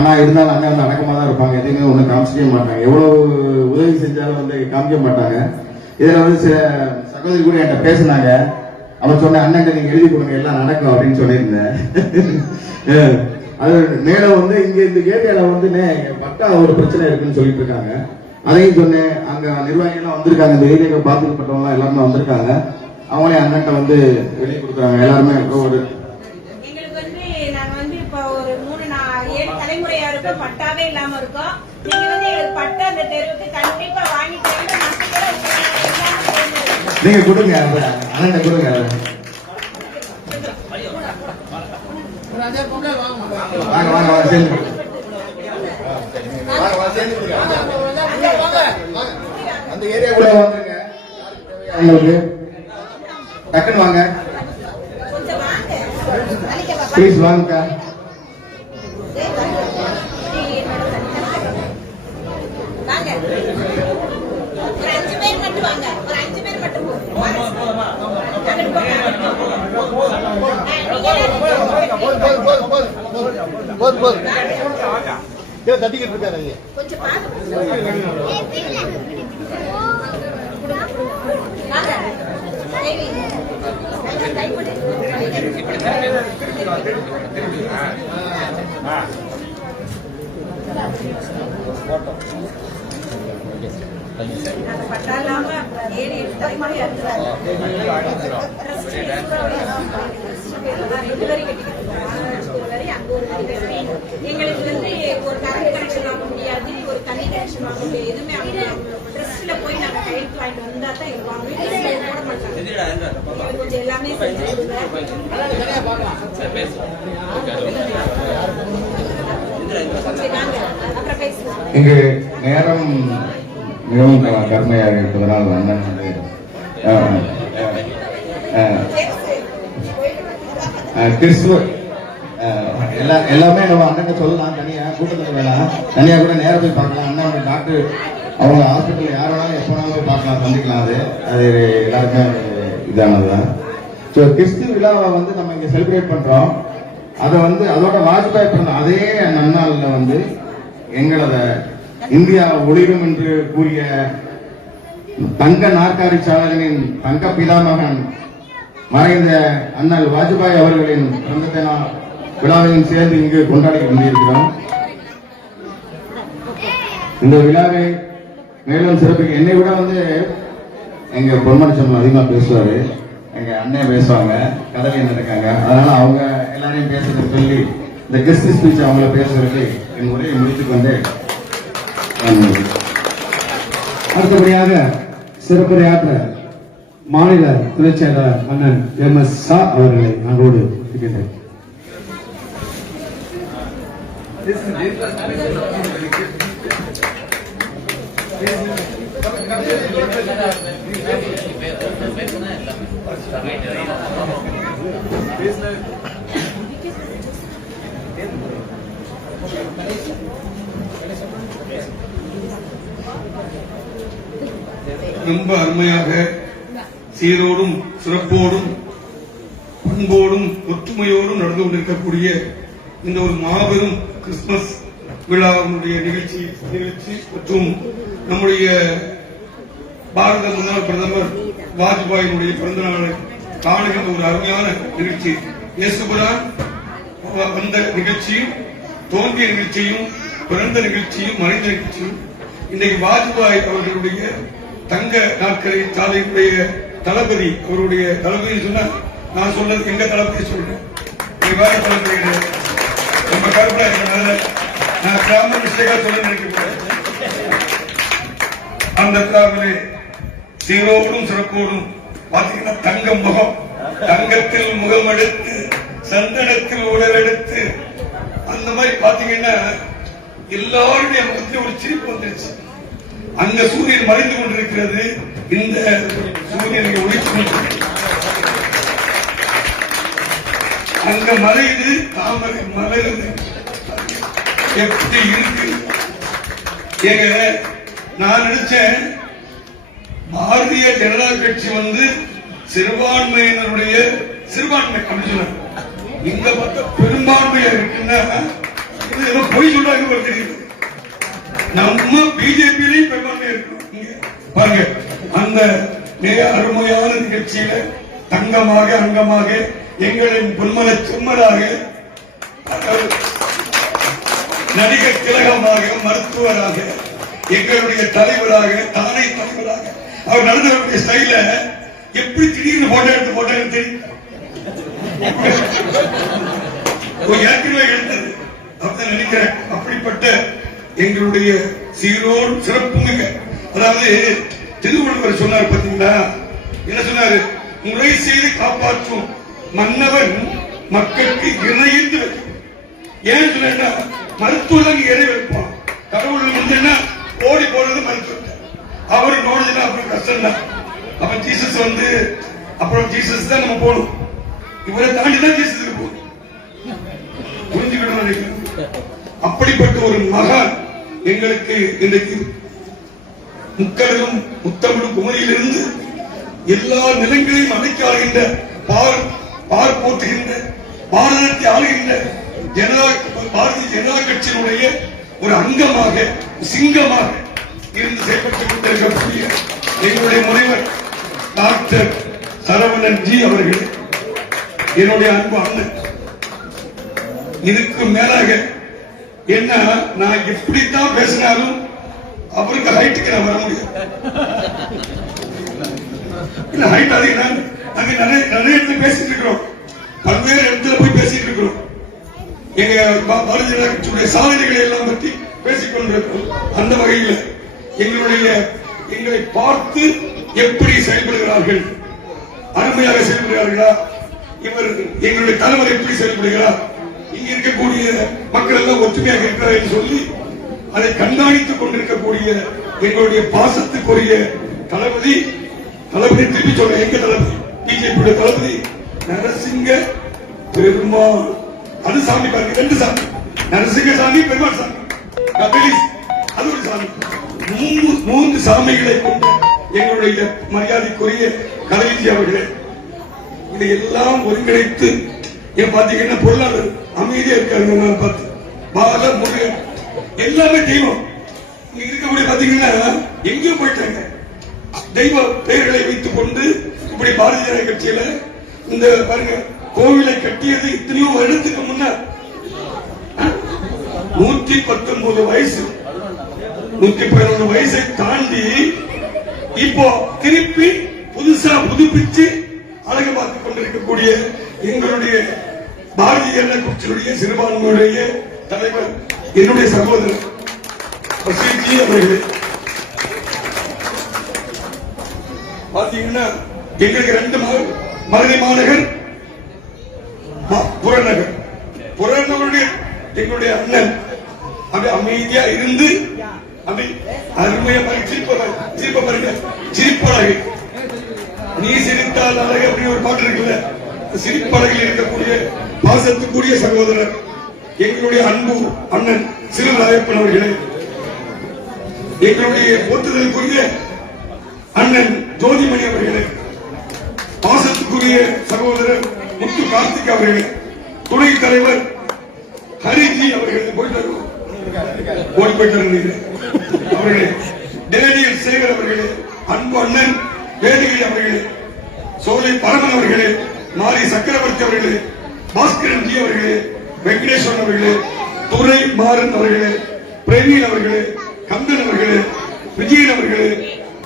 ஆனா இருந்தாலும் அண்ணன் வந்து அடக்கமா தான் இருப்பாங்க. எதுவுமே ஒன்றும் காமிச்சிக்கவே மாட்டாங்க. எவ்வளவு உதவி செஞ்சாலும் வந்து காமிக்க மாட்டாங்க. இதுல வந்து சில சகோதரி கூட என்கிட்ட பேசினாங்க. அவர் சொன்ன அண்ணன் நீங்க எழுதி கொடுங்க எல்லாம் நடக்கும் அப்படின்னு சொல்லியிருந்தேன். அது மேலும் வந்து இங்க இந்த ஏரியால வந்து பட்டா ஒரு பிரச்சனை இருக்குன்னு சொல்லிட்டு இருக்காங்க. அதையும் சொன்னேன். அங்க நிர்வாகிகள் வந்திருக்காங்க. இந்த ஏரியாவை பாதிக்கப்பட்டவங்க எல்லாருமே வந்திருக்காங்க. அவங்களே அண்ணன் வந்து வெளியே கொடுக்குறாங்க. எல்லாருமே ஒரு எங்களுக்கு வந்து நாங்க வந்து இப்ப ஒரு 7 தலைமுறையா இருக்கும் பட்டாவே இல்லாம இருக்கோம். நீங்க வந்து எங்களுக்கு பட்டா அந்த தெருவுக்கு கண்டிப்பா வாங்கி தரீங்க. நீங்க கொடுங்க அண்ணன் கொடுங்க. வாங்க வாங்க வாங்க சேர்ந்து அந்த ஏரியா கூட வந்துருங்க. உங்களுக்கு டக்குன்னு வாங்க ப்ளீஸ் வாங்க. தட்டிக்கிட்டு இருக்காரு. எங்களுக்கு வந்து ஒரு கரண்ட் கனெக்ஷன் வாங்க முடியாது, ஒரு தண்ணி கனெக்ஷன் வாங்க முடியாது. எதுவுமே ட்ரெஸ்ட்ல போய் நாங்க கையெழுத்து வாங்கிட்டு வந்தா தான் எங்களுக்கு வாங்க போட மாட்டாங்க. கொஞ்சம் எல்லாமே இங்கு நேரம் மிகவும் கருமையாக இருப்பதனால் அண்ணன் கிறிஸ்துவ எல்லாமே நம்ம அண்ணன் சொல்லலாம். தனியா கூட்டத்தில் வேணாம், தனியா கூட நேரம் போய் பார்க்கலாம். அண்ணன் டாக்டர் அவங்க ஹாஸ்பிட்டல் யார் வேணாலும் எப்போ வேணாலும் போய் பார்க்கலாம், சந்திக்கலாம். அது எல்லாருக்குமே இதானதுதான். ஸோ கிறிஸ்து விழாவை வந்து நம்ம இங்க செலிப்ரேட் பண்றோம். அதை வந்து அதோட வாஜ்பாய் பிறந்த அதே நன்னாளில் வந்து எங்களோட இந்தியா ஒளிரும் என்று கூறிய தங்க நாற்காலி சாதகனின் தங்க பிதாமகன் மறைந்த அண்ணல் வாஜ்பாய் அவர்களின் பிறந்த தின விழாவையும் சேர்ந்து இங்கு கொண்டாடி கொண்டிருக்கிறோம். இந்த விழாவை மேலும் சிறப்புக்கு என்னை விட வந்து எங்க பொன்மணி சம்பளம் அதிகமா பேசுவாரு, எங்க அண்ணன் பேசுவாங்க, கதவியன் இருக்காங்க. அதனால அவங்க எல்லாரையும் பேசுறது சொல்லி இந்த கெஸ்ட் ஸ்பீச் அவங்கள பேசுறதுக்கு என் உரையை முடித்துக் கொண்டு அடுத்தபடியாக சிறப்புரையாற்ற மாநில துணை செயலாளர் அண்ணன் MS சா அவர்களை அங்கோடு இருக்கின்றேன். ரொம்ப அருமையாக சீரோடும் சிறப்போடும் பண்போடும் ஒற்றுமையோடும் நடந்து கொண்டிருக்கக்கூடிய இந்த ஒரு மாபெரும் கிறிஸ்துமஸ் விழாவுடைய நிகழ்ச்சி மற்றும் நம்முடைய பாரத முன்னாள் பிரதமர் வாஜ்பாயினுடைய பிறந்த நாளை காணுகின்ற ஒரு அருமையான நிகழ்ச்சி. இயேசுபிரான் வந்த நிகழ்ச்சியும் தோன்றிய நிகழ்ச்சியும் பிறந்த நிகழ்ச்சியும் மறைந்த நிகழ்ச்சியும் இன்றைக்கு வாஜ்பாய் அவர்களுடைய தங்க நாற்கரை சாலையுடைய தளபதி அவருடைய தளபதி சொன்னா நான் சொல்றது எங்க தளபதி சொல்றேன், வேற தளபதி நம்ம கருப்பா இருக்கிறதுனால நான் கிராம மிஸ்டேக்கா சொல்ல நினைக்கிறேன். அந்த திராவிலே சீரோடும் சிறப்போடும் பாத்தீங்கன்னா தங்க முகம், தங்கத்தில் முகம் எடுத்து சந்தனத்தில் உடல் எடுத்து அந்த மாதிரி பாத்தீங்கன்னா எல்லாருடைய முகத்திலும் ஒரு சிரிப்பு வந்துருச்சு. அங்க சூரியன் மறைந்து கொண்டிருக்கிறது, இந்த சூரியனை ஒழித்து கொண்டிருக்கிறது. அங்க மறைந்து தாமரை மலருது எப்படி இருக்கு. ஏங்க நான் நினைச்சேன் பாரதிய ஜனதா கட்சி வந்து சிறுபான்மையினருடைய சிறுபான்மை அப்படின்னு சொன்னாங்க. இங்க பார்த்தா பெரும்பான்மையா இருக்குன்னா ஏதோ பொய் சொல்றாங்க போல தெரியுது. நம்ம பிஜேபியிலையும் பெரும்பான்மை இருக்கணும். இங்க பாருங்க, அந்த அருமையான நிகழ்ச்சியில தங்கமாக அங்கமாக எங்களின் பொன்மன செம்மலாக நடிகர் திலகமாக மருத்துவராக எங்களுடைய தலைவராக தானே தலைவராக அவர் நடந்து வரக்கூடிய ஸ்டைல எப்படி திடீர்னு போட்டோ எடுத்து போட்டாங்கன்னு தெரியும். ஏற்கனவே எடுத்தது அப்படி நினைக்கிறேன். அப்படிப்பட்ட எங்களுடைய சீரோடு சிறப்புங்க. அதாவது திருவள்ளுவர் சொன்னார் பாத்தீங்களா, என்ன சொன்னாரு? முறை செய்து காப்பாற்றும் மன்னவன் மக்களுக்கு இணைந்து வைக்கும். ஏன் சொன்னா மருத்துவம் இறை வைப்பான். கடவுள் வந்து என்ன ஓடி போனது மருத்துவம். அவரு நோடுதுன்னா அப்புறம் கஷ்டம் தான். அப்ப ஜீசஸ் வந்து அப்புறம் ஜீசஸ் தான் நம்ம போகணும். இவரை தாண்டிதான் ஜீசஸுக்கு போகணும். புரிஞ்சுக்கணும் நினைக்கிறேன். அப்படிப்பட்ட ஒரு மகான் எங்களுக்கு இன்றைக்கு முக்கடலும் முத்தமிழும் குமரியிலிருந்து எல்லா நிலங்களையும் அடைக்காகின்ற பார் போற்றுகின்ற பாரதத்தை ஆளுகின்ற பாரதிய ஜனதா கட்சியினுடைய ஒரு அங்கமாக சிங்கமாக இருந்து செயல்பட்டுக் கொண்டிருக்கக்கூடிய எங்களுடைய முனைவர் டாக்டர் சரவணன் ஜி அவர்கள், என்னுடைய அன்பு அண்ணன். இதுக்கு மேலாக என்ன, நான் எப்படித்தான் பேசினாலும் அவருக்கு ஹைட்டுக்கு நான் வர முடியும். ஹைட் அதிகம். நாங்க நிறைய இடத்துல பேசிட்டு இருக்கிறோம், பல்வேறு இடத்துல போய் பேசிட்டு இருக்கிறோம். எங்க பாரதிய ஜனதா கட்சியுடைய சாதனைகளை எல்லாம் பற்றி பேசிக் கொண்டிருக்கிறோம். அந்த வகையில் எங்களை பார்த்து எப்படி செயல்படுகிறார்கள், அருமையாக செயல்படுகிறார்களா, இவர் எங்களுடைய தலைவர் எப்படி செயல்படுகிறார், இங்க இருக்கக்கூடிய மக்கள் எல்லாம் ஒற்றுமையாக இருக்கிறார் என்று சொல்லி அதை கண்காணித்துக் கொண்டிருக்கக்கூடிய எங்களுடைய பாசத்துக்குரிய தளபதி திருப்பி சொல்ல, எங்க தளபதி பிஜேபி தளபதி நரசிங்க பெருமாள். அது சாமி பாருங்க, ரெண்டு சாமி, நரசிங்க சாமி, பெருமாள் சாமி, அது ஒரு சாமி. மூன்று சாமிகளை கொண்ட எங்களுடைய மரியாதைக்குரிய கலைஞி அவர்களே, இதையெல்லாம் ஒருங்கிணைத்து பாத்தீங்கன்னா பொருளாதார அமைதியா இருக்காருங்க. நான் பார்த்து பால முருகன் எல்லாமே தெய்வம் இருக்கக்கூடிய பாத்தீங்கன்னா எங்கேயோ போயிட்டாங்க. தெய்வ பெயர்களை வைத்துக் கொண்டு இப்படி பாரதிய ஜனதா கட்சியில இந்த பாருங்க கோவிலை கட்டியது இத்தனையோ வருடத்துக்கு முன்னர் 119 வயசு, 111 வயசை தாண்டி இப்போ திருப்பி புதுசா புதுப்பிச்சு அழகு பார்த்துக் கொண்டிருக்கக்கூடிய எங்களுடைய பாரதிய ஜனதா கட்சியுடைய சிறுபான்மையுடைய தலைவர் என்னுடைய சகோதரர் பசீர்ஜி அவர்களே, பாத்தீங்கன்னா எங்களுக்கு 2 மதுரை மாநகர், புறநகருடைய எங்களுடைய அண்ணன் அப்படி அமைதியா இருந்து அப்படி அருமையா சிரிப்பழகு நீ சிரித்தால் அழகு அப்படின்னு ஒரு பாட்டு இருக்குல்ல, சிரிப்பழகில் இருக்கக்கூடிய பாசத்துக்குரிய சகோதரர் எங்களுடைய அன்பு அண்ணன் சிறுராயப்பன் அவர்களே, எங்களுடைய போற்றுதலுக்குரிய அண்ணன் ஜோதிமணி அவர்களே, பாசத்துக்குரிய சகோதரர் முத்து கார்த்திக் அவர்களே, துணைத் தலைவர் ஹரிஜி அவர்கள் போயிட்டு அவர்களே, டேனியல் சேகர் அவர்களே, அன்பு அண்ணன் வேதிகை அவர்களே, சோலை பரமன் அவர்களே, மாரி சக்கரவர்த்தி அவர்களே, பாஸ்கரன் ஜி அவர்களே, வெங்கடேஸ்வரன் அவர்களே, துரை மாறன் அவர்களே, பிரவீன் அவர்களே, கந்தன் அவர்களே, விஜயன் அவர்களே,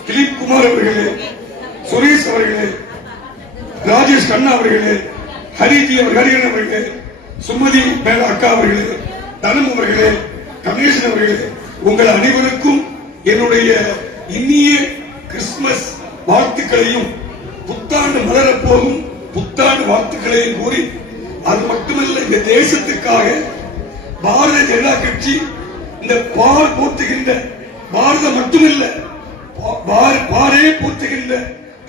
திலீப் குமார் அவர்களே, சுரேஷ் அவர்களே, ராஜேஷ் கண்ணா அவர்களே, ஹரிஜி ஹரிஹரன் அவர்களே, சுமதி மேல அக்கா அவர்களே, தனம் அவர்களே, கணேசன் அவர்களே, உங்கள் அனைவருக்கும் என்னுடைய இனிய கிறிஸ்துமஸ் வாழ்த்துக்களையும் புத்தாண்டு மலரப் போகும் புத்தாண்டு வாழ்த்துக்களையும் கூறி, அது மட்டுமல்ல இந்த தேசத்துக்காக பாரதிய ஜனதா கட்சி இந்த பால் போற்றுகின்ற பாரதம் மட்டுமல்ல பாரே போற்றுகின்ற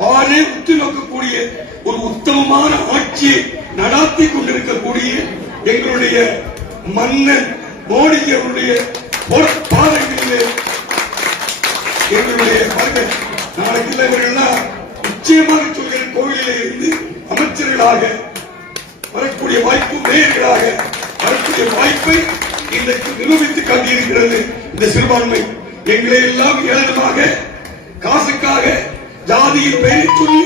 பாரே உற்று நோக்கக்கூடிய ஒரு உத்தமமான ஆட்சியை நடாத்தி கொண்டிருக்கக்கூடிய எங்களுடைய மன்னன் மோடிஜி அவருடைய பாதங்களிலே எங்களுடைய நாளைக்கு இவர்கள்லாம் நிச்சயமாக சொல்கிற கோவிலிலே இருந்து அமைச்சர்களாக வரக்கூடிய வாய்ப்பு, மேயர்களாக வரக்கூடிய வாய்ப்பை இன்றைக்கு நிரூபித்து காட்டியிருக்கிறது. இந்த சிறுபான்மை எங்களை எல்லாம் ஏளனமாக காசுக்காக ஜாதியின் பெயரை சொல்லி,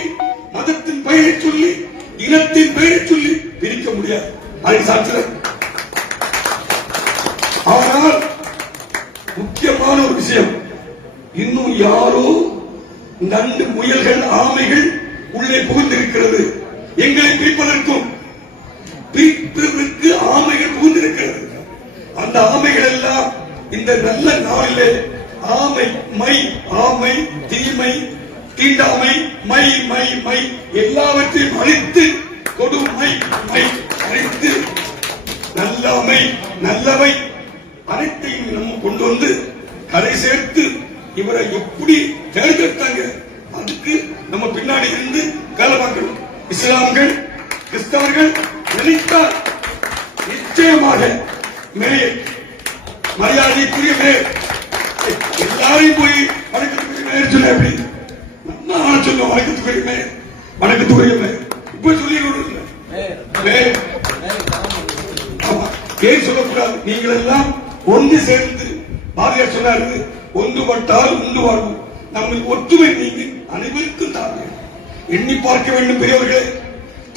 மதத்தின் பெயரை சொல்லி, இனத்தின் பெயரை சொல்லி பிரிக்க முடியாது. அதை சாட்சியம். ஆனால் முக்கியமான ஒரு விஷயம், இன்னும் யாரோ நண்டு, முயல்கள், ஆமைகள் உள்ளே புகுந்திருக்கிறது. எங்களை பிரிப்பதற்கும் பிரிப்பதற்கு ஆமைகள் புகுந்திருக்கிறது. அந்த ஆமைகள் எல்லாம் இந்த நல்ல நாளிலே ஆமை மை, ஆமை தீமை, தீண்டாமை, மை மை மை எல்லாவற்றையும் அழித்து, கொடுமை மை அழித்து, நல்லமை நல்லவை அனைத்தையும் நம்ம கொண்டு வந்து கரை சேர்த்து இவரை எப்படி தேர்ந்தெடுத்தாங்க, அதுக்கு நம்ம பின்னாடி இருந்து வேலை பார்க்கணும். இஸ்லாம்கள், கிறிஸ்தவர்கள் நினைத்தால் நிச்சயமாக மேயர், மரியாதைக்குரிய மேயர், எல்லாரையும் போய் வணக்கத்துக்குரிய மேயர் சொல்ல எப்படி நம்ம சொல்லுவோம். வணக்கத்துக்குரிய மேயர், வணக்கத்துக்குரிய மேயர் இப்ப சொல்லி மேயர் ஏன் சொல்லக்கூடாது? நீங்கள் எல்லாம் ஒன்று சேர்ந்து, பாரதியார் சொன்னாரு, ஒன்றுபட்டால் உண்டு வாழ்வு. நம்ம ஒற்றுமை நீங்க அனைவருக்கும் தாங்க எண்ணி பார்க்க வேண்டும். பெரியவர்களே,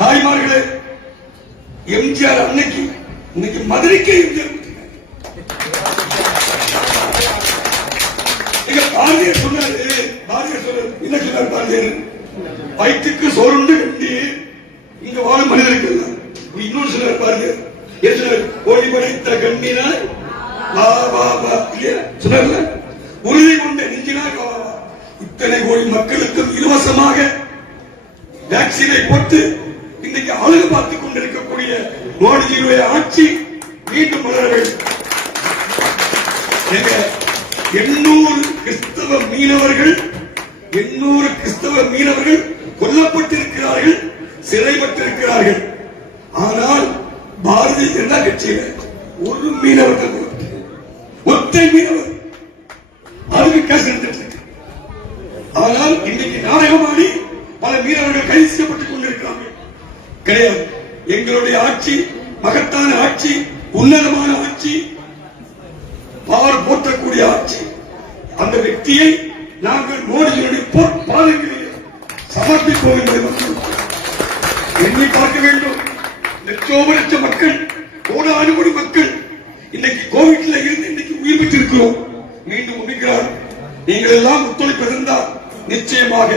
தாய்மார்களே, எம்ஜிஆர் அன்னைக்கு இன்னைக்கு மதுரைக்கே எம்ஜிஆர் பாரதியார் சொன்னாரு. பாரதியார் சொன்னார் என்ன சொன்னார்? பாரதியார் வயிற்றுக்கு சோறுண்டு கண்டி இங்க வாழும் மனிதருக்கு எல்லாம். இன்னொன்று சொன்னார் பாரதியார், ஒளி படைத்த கண்ணினார் சொன்னார்ல, உறுதி கொண்ட நெஞ்சினார். இத்தனை கோடி மக்களுக்கும் இலவசமாக வேக்சினை போட்டு இன்னைக்கு அழகு பார்த்துக் கொண்டிருக்கக்கூடிய மோடிஜியுடைய ஆட்சி மீண்டும் வளர வேண்டும். 800 கிறிஸ்தவ மீனவர்கள், 800 கிறிஸ்தவ மீனவர்கள் கொல்லப்பட்டிருக்கிறார்கள், சிறைப்பட்டிருக்கிறார்கள். ஆனால் பாரதிய ஜனதா கட்சியில் ஒரு மீனவர்கள், ஒற்றை மீனவர் அதுக்கு கேஸ் எடுத்து. ஆனால் இன்னைக்கு நாடகமாடி பல மீனவர்கள் கைது செய்யப்பட்டுக் கொண்டிருக்கிறார்கள். கிடையாது. எங்களுடைய ஆட்சி மகத்தான ஆட்சி, உன்னதமான ஆட்சி, பார் போற்றக்கூடிய ஆட்சி. அந்த వ్యక్తిயை நாங்கள் மோடியினுடைய பாதங்களில் சமர்ப்பிப்போம் என்பதை எண்ணி பார்க்க வேண்டும். லட்சோப லட்ச மக்கள், கோடானு கோடி மக்கள் இன்னைக்கு கோவிட்ல இருந்து இன்னைக்கு உயிர் பெற்றிருக்கிறோம். மீண்டும் உமிக்கிறார். நீங்கள் எல்லாம் ஒத்துழைப்பு இருந்தால் நிச்சயமாக,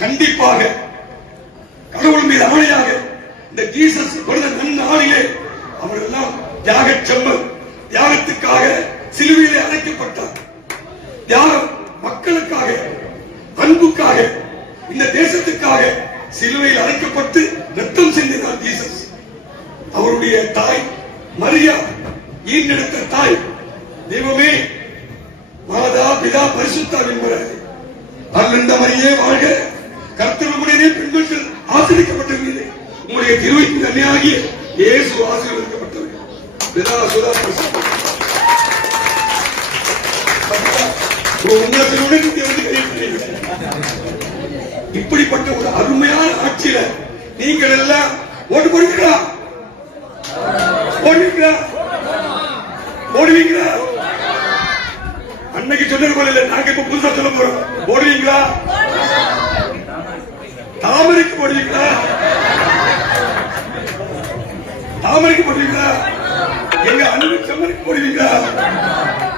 கண்டிப்பாக, கடவுள் மீது ஆணையாக இந்த ஜீசஸ் பிறந்த நன்னாளிலே அவரெல்லாம் தியாக செம்மல், தியாகத்துக்காக சிலுவையிலே அழைக்கப்பட்டார். தியாகம் மக்களுக்காக, அன்புக்காக, இந்த தேசத்துக்காக சிலுவையில் அழைக்கப்பட்டு ரத்தம் சிந்தினார் ஜீசஸ். அவருடைய தாய் மரியா, ஈன்றெடுத்த தாய், தெய்வமே, மாதா பிதா பரிசுத்தார் என்பார். அல்லந்த மரியே வாழ்க, கர்த்தருடைய பெண்கள் ஆசிரிக்கப்பட்டிருந்தது. உங்களுடைய திருவைக்கு தன்மையாகிய இயேசு ஆசீர்வதிக்கப்பட்டவர்கள். பிதா சுதா பரிசுத்தர். இப்படிப்பட்ட ஒரு அருமையான ஆட்சியில நீங்கள் எல்லாம் ஓட்டு போடுவீங்களா? போடுவீங்களா? போடுவீங்களா? அன்னைக்கு சொன்னது போல இல்ல, நாங்க இப்ப புதுசா சொல்ல போறோம். போடுவீங்களா? தாமரைக்கு போடுவீங்களா? தாமரைக்கு போடுவீங்களா? எங்க அன்பு செம்மனுக்கு போடுவீங்களா?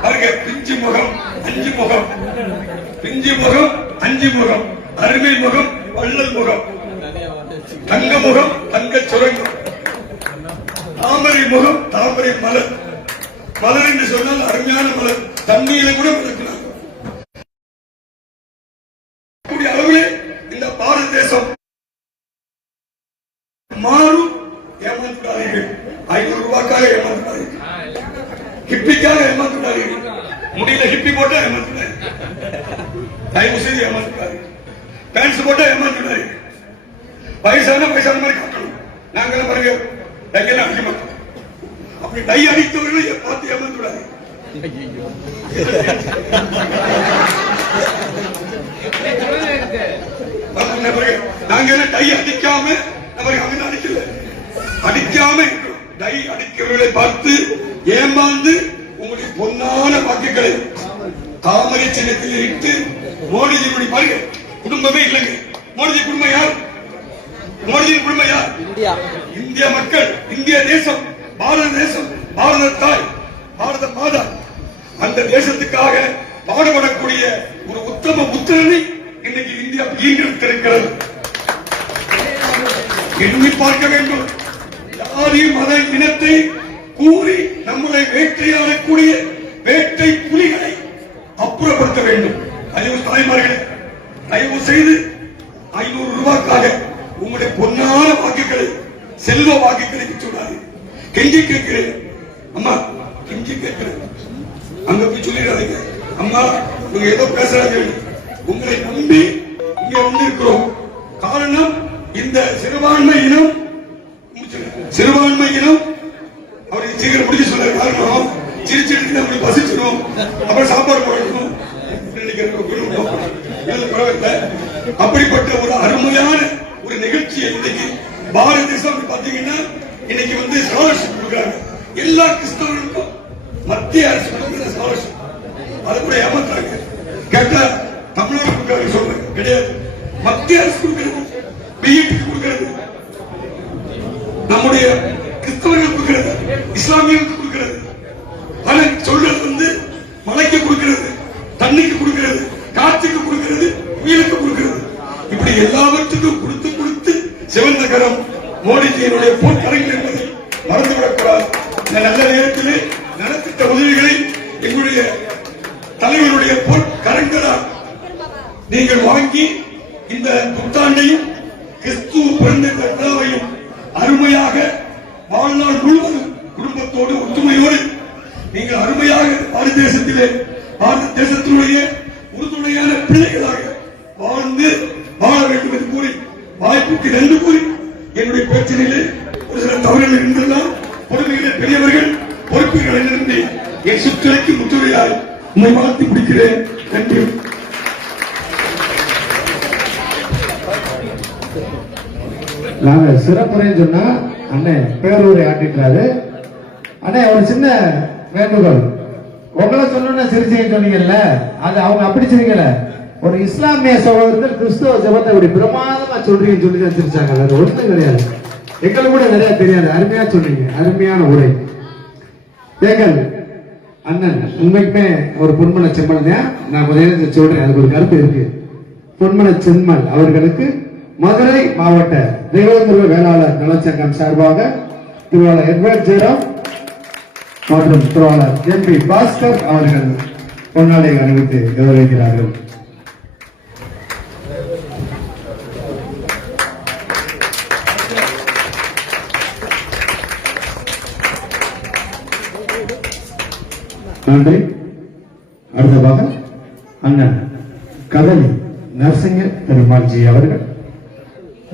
பாருங்க, பிஞ்சு முகம், அஞ்சு முகம், பிஞ்சு முகம், அஞ்சு முகம், அருமை முகம், வள்ளல் முகம், தங்க முகம், தங்க சுரங்கம், தாமரை முகம், தாமரை மலர். மலர் என்று சொன்னால் அருமையான மலர், தண்ணீரை கூட மலர்க்கலாம். அளவிலே இந்த பாரத தேசம் மாறும். ஏமாந்துட்டார்கள். 500 ரூபாய்க்காக ஏமாந்துட்டார்கள், ஹிப்பிக்காக ஏமாந்துட்டார்கள். முடியல ஹிப்பி போட்டா ஏமாந்துட்டாரு, தயவு செய்து ஏமாந்துட்டாரு. பேண்ட்ஸ் போட்டா ஏமாந்துட்டாரு. வயசான மாதிரி காட்டணும். நாங்கெல்லாம் பாருங்க, டையெல்லாம் அடிக்க மாட்டோம். அப்படி டை அடித்தவர்களை பார்த்து ஏமாந்துடாது. நாங்க டை அடிக்காம அடிக்கல, அடிக்காம டை அடிக்கிறவர்களை பார்த்து ஏமாந்து உங்களுடைய பொன்னான வாக்குகளை தாமரை சின்னத்தில் இட்டு மோடிஜி பாருங்க, குடும்பமே இல்லைங்க. மோடிஜி குடும்பம் யார்? மோடிஜி குடும்பம் யார்? இந்திய மக்கள், இந்திய தேசம், பாரத தேசம், பாரத தாய், பாரத மாதா. அந்த தேசத்துக்காக பாடுபடக்கூடிய ஒரு உத்தம புத்திரனை இன்னைக்கு இந்தியா ஈன்றெடுத்திருக்கிறது. எண்ணி பார்க்க வேண்டும். ஜாதி மத இனத்தை கூறி நம்மளை வேட்டையாடக்கூடிய வேட்டை புலிகளை அப்புறப்படுத்த வேண்டும். தயவு தாய்மார்களே, தயவு செய்து 500 ரூபாய்க்காக உங்களுடைய பொன்னான வாக்குகளை, செல்வ வாக்குகளை சொல்லாது. கெஞ்சி கேட்கிறேன் அம்மா, கெஞ்சி கேட்கிறேன். அங்க போய் சொல்லிடாதீங்க அம்மா, நீங்க ஏதோ பேசுறாங்க. உங்களை நம்பி இங்க வந்திருக்கிறோம். காரணம், இந்த சிறுபான்மை இனம் அவரை சீக்கிரம் முடிச்சு சொல்ல காரணம், சிரிச்சிட்டு அப்படி பசிச்சிடும், அப்புறம் சாப்பாடு போடணும். அப்படிப்பட்ட ஒரு அருமையான ஒரு நிகழ்ச்சியை இன்னைக்கு பாரத தேசம் பாத்தீங்கன்னா இன்னைக்கு வந்து ஸ்காலர்ஷிப் கொடுக்குறாங்க எல்லா கிறிஸ்தவர்களுக்கும். மத்திய அரசு கொடுக்கிற ஸ்காலர்ஷிப் அதை கூட ஏமாத்துறாங்க. கேட்டா தமிழ்நாடு கொடுக்கறாங்க சொல்றாங்க, கிடையாது. மத்திய அரசு கொடுக்கிறது, பிஜேபி கொடுக்கிறது, நம்முடைய கிறிஸ்தவர்கள் கொடுக்கிறது, இஸ்லாமியர்களுக்கு கொடுக்கிறது. ஆனா சொல்றது வந்து மலைக்கு கொடுக்கிறது, தண்ணிக்கு கொடுக்கிறது, காற்றுக்கு கொடுக்கிறது, உயிருக்கு கொடுக்கிறது. இப்படி எல்லாவற்றுக்கும் கொடுத்து கொடுத்து சிவந்த கரம் மோடிஜியினுடைய போர்க்கரங்கள் என்பதை மறந்துவிடக்கூடாது. இந்த நல்ல நேரத்திலே நலத்திட்ட உதவிகளை எங்களுடைய தலைவருடைய பொற்கரங்களால் நீங்கள் வாங்கி இந்த புத்தாண்டையும் கிறிஸ்துவ பிறந்த விழாவையும் அருமையாக வாழ்நாள் முழுவதும் குடும்பத்தோடு ஒற்றுமையோடு நீங்கள் அருமையாக பாரத தேசத்தினுடைய உறுதுணையான பிள்ளைகளாக வாழ்ந்து வாழ வேண்டும் என்று கூறி வாய்ப்புக்கு நன்றி கூறி என்னுடைய பேச்சினிலே ஒரு சில தவறுகள் இருந்தெல்லாம் பொறுமையிலே பெரியவர்கள் பொறுப்புகளை நிறுத்தி என் சுற்றுலைக்கு முற்றுரையாய் உண்மை வாழ்த்தி முடிக்கிறேன். நன்றி. நாங்க சிறப்புரைன்னு சொன்னா அண்ணன் பேரூரை ஆட்டிட்டாரு. அண்ணே ஒரு சின்ன வேண்டுகோள், உங்களை சொல்லணும்னா சிரிச்சீங்கன்னு சொன்னீங்கல்ல, அது அவங்க அப்படி சிரிக்கல. ஒரு இஸ்லாமிய சகோதரர்கள் கிறிஸ்துவ ஜபத்தை இப்படி பிரமாதமா சொல்றீங்கன்னு சொல்லி தான் சிரிச்சாங்க. அது ஒன்றும் கிடையாது, எங்களுக்கு கூட நிறைய தெரியாது. அருமையா சொன்னீங்க, அருமையான உரை. எங்கள் அண்ணன் உண்மைக்குமே ஒரு பொன்மன செம்மல் தான். நான் கொஞ்சம் சொல்றேன், அதுக்கு ஒரு கருத்து இருக்கு. பொன்மன செம்மல் அவர்களுக்கு மதுரை மாவட்ட தெய்வத்திரு வேளாளர் நலச்சங்கம் சார்பாக திருவாளர் எட்வர்ட் ஜெயராம் மற்றும் திருவாளர் MP பாஸ்கர் அவர்கள் பொன்னாடை அணிவித்து கௌரவிக்கிறார்கள். நன்றி. அடுத்ததாக அண்ணன் கதலி நரசிங்க பெருமாள்ஜி அவர்கள்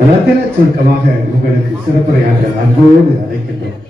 ரத்தின சுருக்கமாக உங்களுக்கு சிறப்புரையாக அன்போடு அழைக்கின்றோம்.